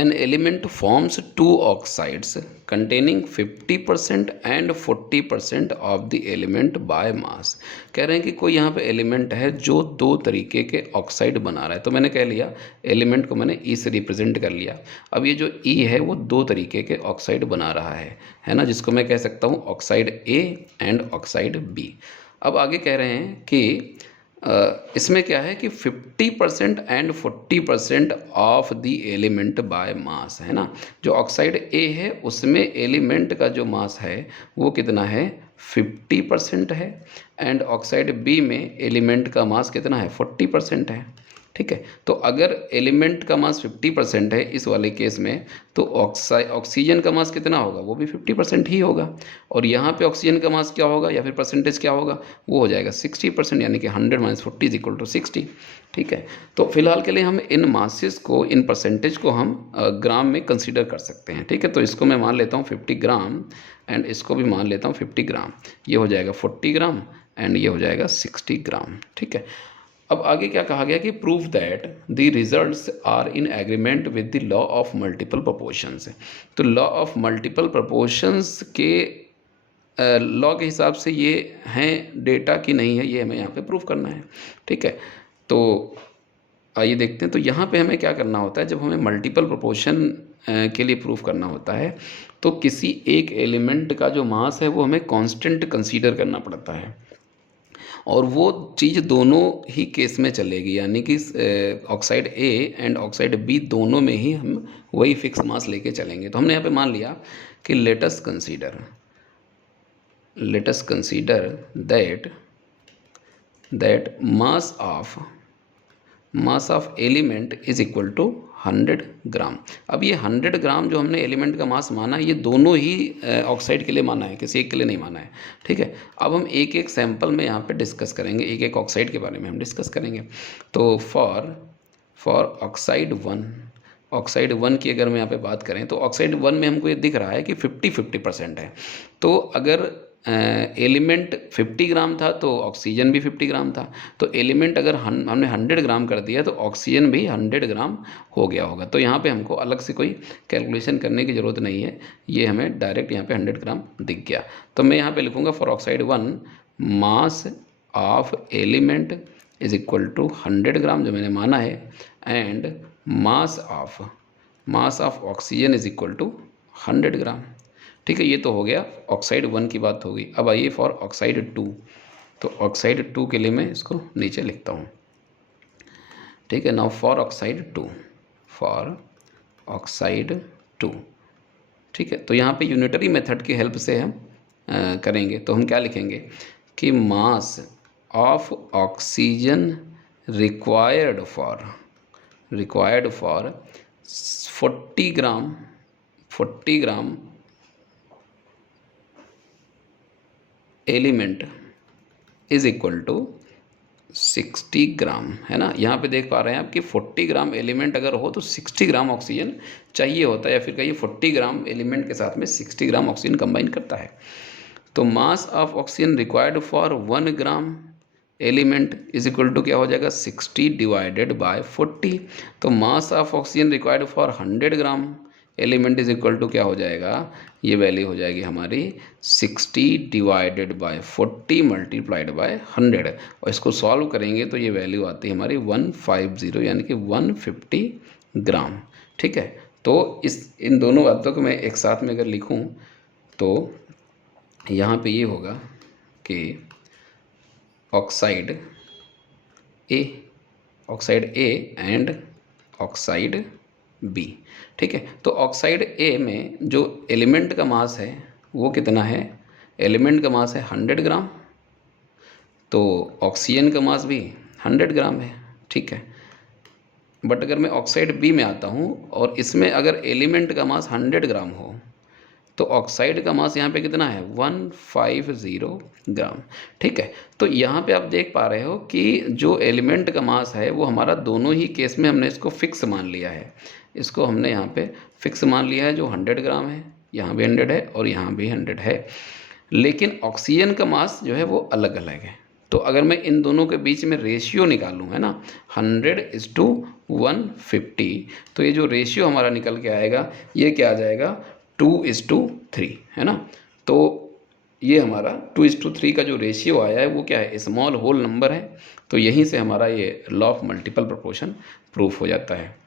An element forms two oxides containing 50% and 40% of the element by mass। कह रहे हैं कि कोई यहाँ पे एलिमेंट है जो दो तरीके के ऑक्साइड बना रहा है। तो मैंने कह लिया एलिमेंट को मैंने ई से रिप्रेजेंट कर लिया। अब ये जो ई है वो दो तरीके के ऑक्साइड बना रहा है ना, जिसको मैं कह सकता हूँ oxide A and oxide B. अब आगे कह रहे हैं कि इसमें क्या है कि 50% and 40% of the element by mass, है ना। जो ऑक्साइड ए है उसमें एलिमेंट का जो मास है वो कितना है, 50% है, एंड ऑक्साइड बी में एलिमेंट का मास कितना है, 40% है। ठीक है, तो अगर एलिमेंट का मास 50% है इस वाले केस में, तो ऑक्सीजन का मास कितना होगा, वो भी 50% ही होगा। और यहाँ पे ऑक्सीजन का मास क्या होगा या फिर परसेंटेज क्या होगा, वो हो जाएगा 60%, यानी कि 100 - 40 = 60। ठीक है, तो फिलहाल के लिए हम इन मासेस को, इन परसेंटेज को हम ग्राम में कंसीडर कर सकते हैं। ठीक है, तो इसको मैं मान लेता हूँ 50 ग्राम एंड इसको भी मान लेता हूँ 50 ग्राम। ये हो जाएगा 40 ग्राम एंड ये हो जाएगा 60 ग्राम। ठीक है, अब आगे क्या कहा गया कि prove that the results are in agreement with the law of multiple proportions. तो लॉ ऑफ मल्टीपल प्रोपोर्शंस के लॉ के हिसाब से ये हैं डेटा कि नहीं है, ये हमें यहाँ पे प्रूव करना है। ठीक है, तो आइए देखते हैं। तो यहाँ पे हमें क्या करना होता है, जब हमें मल्टीपल प्रोपोर्शन के लिए प्रूफ करना होता है तो किसी एक एलिमेंट का जो मास है वो हमें कांस्टेंट कंसीडर करना पड़ता है, और वो चीज़ दोनों ही केस में चलेगी, यानी कि oxide A and oxide B दोनों में ही हम वही फिक्स मास लेके चलेंगे। तो हमने यहाँ पे मान लिया कि let us consider that mass of element is equal to 100 gram. अब ये 100 ग्राम जो हमने एलिमेंट का मास माना, ये दोनों ही ऑक्साइड के लिए माना है, किसी एक के लिए नहीं माना है। ठीक है, अब हम एक एक सैंपल में यहाँ पे डिस्कस करेंगे, एक एक ऑक्साइड के बारे में हम डिस्कस करेंगे। तो फॉर ऑक्साइड 1 की अगर मैं यहाँ पे बात करें तो ऑक्साइड 1 में हमको ये दिख रहा है कि 50% है। तो अगर एलिमेंट 50 ग्राम था तो ऑक्सीजन भी 50 ग्राम था, तो एलिमेंट अगर हमने 100 ग्राम कर दिया तो ऑक्सीजन भी 100 ग्राम हो गया होगा। तो यहाँ पे हमको अलग से कोई कैलकुलेशन करने की ज़रूरत नहीं है, ये हमें डायरेक्ट यहाँ पे 100 ग्राम दिख गया। तो मैं यहाँ पे लिखूँगा for oxide 1 mass of element is equal to 100 gram जो मैंने माना है, and mass of oxygen is equal to 100 gram. ठीक है, ये तो हो गया ऑक्साइड 1 की बात होगी। अब आइए फॉर ऑक्साइड 2। तो ऑक्साइड 2 के लिए मैं इसको नीचे लिखता हूँ। ठीक है, नाउ फॉर ऑक्साइड 2। ठीक है, तो यहाँ पे यूनिटरी मेथड की हेल्प से हम करेंगे। तो हम क्या लिखेंगे कि mass of oxygen required for 40 gram element is equal to 60 gram, है ना। यहाँ पे देख पा रहे हैं आप कि 40 ग्राम एलिमेंट अगर हो तो 60 ग्राम ऑक्सीजन चाहिए होता है, या फिर कहिए 40 ग्राम एलिमेंट के साथ में 60 ग्राम ऑक्सीजन कंबाइन करता है। तो mass of oxygen required for 1 gram element is equal to क्या हो जाएगा, 60 डिवाइडेड बाय 40। तो mass of oxygen required for 100 gram element is equal to क्या हो जाएगा, ये वैल्यू हो जाएगी हमारी 60 डिवाइडेड बाय 40 मल्टीप्लाइड बाय 100, और इसको सॉल्व करेंगे तो ये वैल्यू आती है हमारी 150, यानी कि 150 ग्राम। ठीक है, तो इन दोनों बातों को मैं एक साथ में अगर लिखूं तो यहाँ पे ये होगा कि oxide A and oxide B. ठीक है, तो ऑक्साइड ए में जो एलिमेंट का मास है वो कितना है, एलिमेंट का मास है 100 ग्राम, तो ऑक्सीजन का मास भी 100 ग्राम है। ठीक है, बट अगर मैं ऑक्साइड बी में आता हूँ और इसमें अगर एलिमेंट का मास 100 ग्राम हो तो ऑक्साइड का मास यहाँ पे कितना है, 150 ग्राम। ठीक है, तो यहाँ पे आप देख पा रहे हो कि जो एलिमेंट का मास है वो हमारा दोनों ही केस में हमने इसको फिक्स मान लिया है। इसको हमने यहाँ पे फिक्स मान लिया है, जो 100 ग्राम है, यहाँ भी 100 है और यहाँ भी 100 है। लेकिन ऑक्सीजन का मास जो है वो अलग अलग है। तो अगर मैं इन दोनों के बीच में रेशियो निकालूँ, है ना, 100:150, तो ये जो रेशियो हमारा निकल के आएगा ये क्या आ जाएगा, 2:3, है ना। तो ये हमारा 2:3 का जो रेशियो आया है वो क्या है, स्मॉल होल नंबर है। तो यहीं से हमारा ये law of multiple proportion proof हो जाता है।